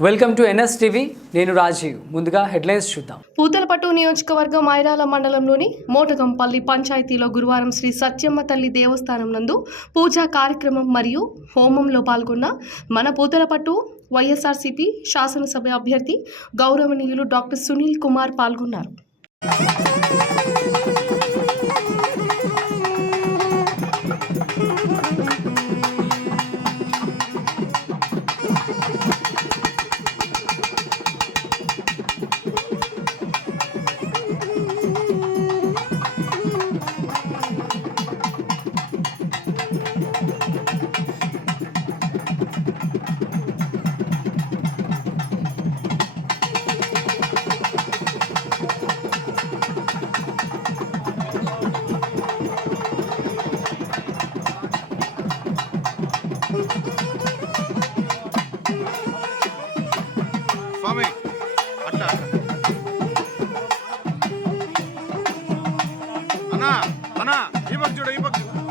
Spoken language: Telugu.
Welcome to NS TV. నేను రాజీవ్. ముందుగా హెడ్లైన్స్ చూద్దాం. పూతలపట్టు నియోజకవర్గం ఐరాల మండలంలోని మోటగంపల్లి పంచాయతీలో గురువారం శ్రీ సత్యమ్మ తల్లి దేవస్థానం నందు పూజా కార్యక్రమం మరియు హోమంలో పాల్గొన్న మన పూతలపట్టు వైఎస్ఆర్సీపీ శాసనసభ అభ్యర్థి గౌరవనీయులు డాక్టర్ సునీల్ కుమార్ పాల్గొన్నారు. అట్లా అన్నా అన్నా ఈ పక్క చూడు ఈ పక్క చూడు.